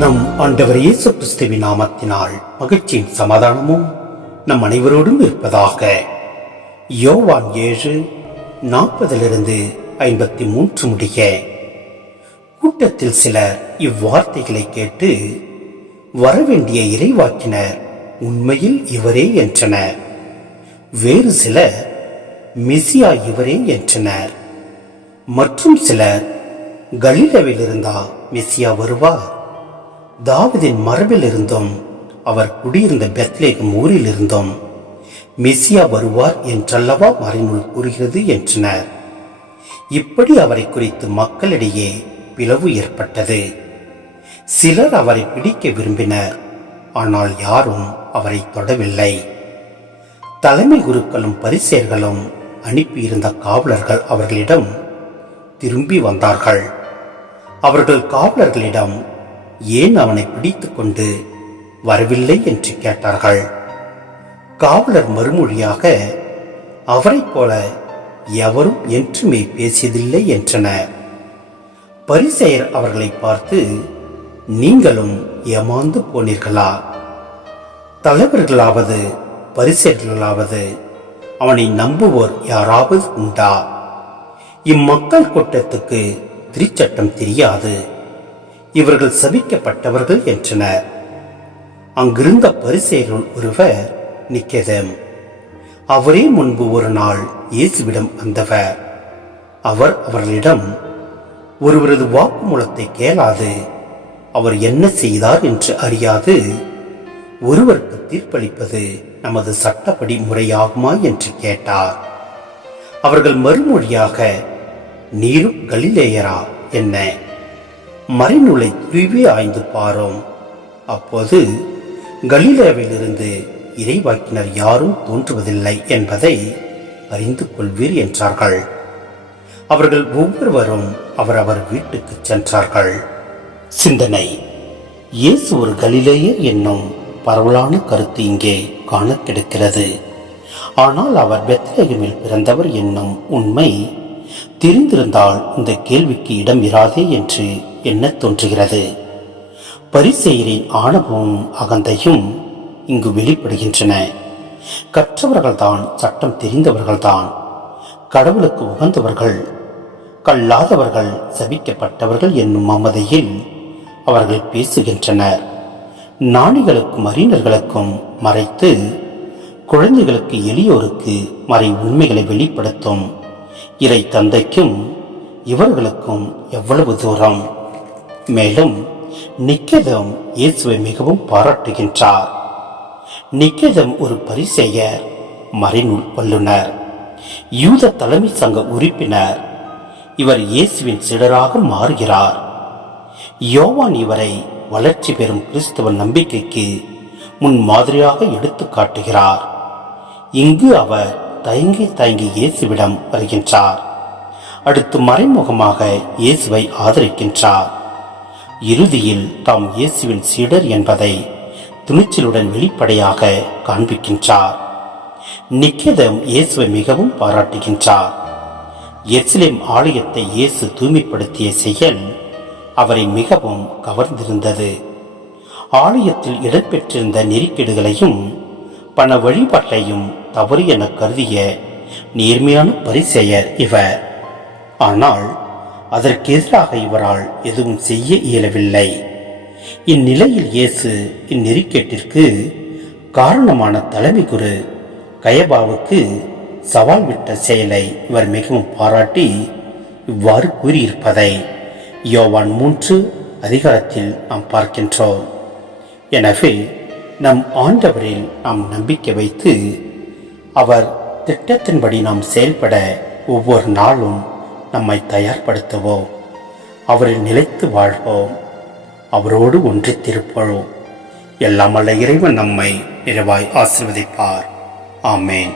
நம் ஆண்டவர் இயேசு கிறிஸ்துவின் நாமத்தினால் மகிழ்ச்சியின் சமாதானமும் நம் அனைவரோடும் இருப்பதாக. யோவான் 7:40-53 முடிய. கூட்டத்தில் சிலர் இவ்வார்த்தைகளை கேட்டு, வரவேண்டிய இறைவாக்கினர் உண்மையில் இவரே என்றனர். வேறு சிலர், மெசியா இவரே என்றனர். மற்றும் சிலர், கலிலேயாவில் இருந்தா மெசியா வருவார்? தாவீதின் மரபில் இருந்தும் அவர் குடியிருந்த பெத்லெகேம் ஊரில் இருந்தும் மெசியா வருவார் என்றல்லவா மறைநூல் கூறுகிறது என்றனர். இப்படி அவரை குறித்து மக்களிடையே பிளவு ஏற்பட்டது. சிலர் அவரை பிடிக்க விரும்பினர், ஆனால் யாரும் அவரை தொடவில்லை. தலைமை குருக்களும் பரிசேயர்களும் அனுப்பியிருந்த காவலர்கள் அவர்களிடம் திரும்பி வந்தார்கள். அவர்கள் காவலர்களிடம் ஏன் அவனை பிடித்து கொண்டு வரவில்லை என்று கேட்டார்கள். காவலர் மறுமொழியாக, அவரைப் போல எவரும் என்றுமே பேசியதில்லை என்றனர். பரிசேயர் அவர்களை பார்த்து, நீங்களும் ஏமாந்து போனீர்களா? தலைவர்களாவது பரிசேயர்களாவது அவனை நம்புவோர் யாராவது உண்டா? இம்மக்கள் கூட்டத்துக்கு திருச்சட்டம் தெரியாது, இவர்கள் சபிக்கப்பட்டவர்கள் என்றனர். அங்கிருந்த பரிசேயருள் ஒருவர் நிக்கதேம். அவரே முன்பு ஒரு நாள் இயேசுவிடம் வந்தவர். அவர் அவர்களிடம், ஒருவரது வாக்குமூலத்தை கேளாது அவர் என்ன செய்தார் என்று அறியாது ஒருவருக்கு தீர்ப்பளிப்பது நமது சட்டப்படி முறையாகுமா என்று கேட்டார். அவர்கள் மறுமொழியாக, நீரும் கலிலேயரா என்ன? மறைநூலை துருவி ஆய்ந்து பாரோம், அப்போது கலிலேயாவிலிருந்து இறைவாக்கினர் யாரும் தோன்றுவதில்லை என்பதை அறிந்து கொள்வீர் என்றார்கள். அவர்கள் ஒவ்வொருவரும் அவரவர் வீட்டுக்கு சென்றார்கள். சிந்தனை: இயேசு ஒரு கலிலேயர் என்னும் பரவலான கருத்து இங்கே காண கிடைக்கிறது. ஆனால் அவர் பெத்லெகேமில் பிறந்தவர் என்னும் உண்மை தெரிந்திருந்தால் இந்த கேள்விக்கு இடம் இராதே என்று எண்ண தோன்றுகிறது. பரிசேயரின் ஆணவமும் அகந்தையும் இங்கு வெளிப்படுகின்றன. கற்றவர்கள்தான், சட்டம் தெரிந்தவர்கள்தான், கடவுளுக்கு உகந்தவர்கள், கல்லாதவர்கள், சபிக்கப்பட்டவர்கள் என்னும் மமதையில் அவர்கள் பேசுகின்றனர். ஞானிகளுக்கும் அறிஞர்களுக்கும் மறைத்து, குழந்தைகளுக்கு எளியோருக்கு மறை உண்மைகளை வெளிப்படுத்தும் இறை தந்தைக்கும் இவர்களுக்கும் எவ்வளவு தூரம்! மேலும் நிக்கதேம் இயேசுவை மிகவும் பாராட்டுகின்றார். நிக்கதேம் ஒரு பரிசேயர், மறைநூல் வல்லுனர், யூத தலைமை சங்க உறுப்பினர். இவர் இயேசுவின் சீடராக மாறுகிறார். யோவான் இவரை வளர்ச்சி பெறும் கிறிஸ்தவ நம்பிக்கைக்கு முன் மாதிரியாக எடுத்து காட்டுகிறார். இங்கு அவர் தயங்கி தயங்கி இயேசுவிடம் வருகின்றார். அடுத்து மறைமுகமாக இயேசுவை ஆதரிக்கின்றார். இறுதியில் தாம் இயேசுவின் சீடர் என்பதை துணிச்சலுடன் வெளிப்படையாக காண்பிக்கின்றார். நிக்கதேம் இயேசுவை மிகவும் பாராட்டுகின்றார். எருசலேம் ஆலயத்தை இயேசு தூய்மைப்படுத்திய செயல் அவரை மிகவும் கவர்ந்திருந்தது. ஆலயத்தில் இடம்பெற்றிருந்த நெருக்கீடுகளையும் பண வழிபாட்டையும் தவறு என கருதிய நேர்மையான பரிசேயர் இவர். ஆனால் அதற்கு எதிராக இவரால் எதுவும் செய்ய இயலவில்லை. இந்நிலையில் இயேசு இந்நெருக்கேட்டிற்கு காரணமான தலைமை குரு கயபாவுக்கு சவால் விட்ட செயலை இவர் மிகவும் பாராட்டி இவ்வாறு கூறியிருப்பதை யோவான் 3 நாம் பார்க்கின்றோம். எனவே நம் ஆண்டவரில் நாம் நம்பிக்கை வைத்து அவர் திட்டத்தின்படி நாம் செயல்பட ஒவ்வொரு நாளும் நம்மை தயார்படுத்துவோம். அவரில் நிலைத்து வாழ்வோம். அவரோடு ஒன்றித்திருப்போம். எல்லாம் வல்ல இறைவன் நம்மை நிறைவாய் ஆசீர்வதிப்பார். ஆமேன்.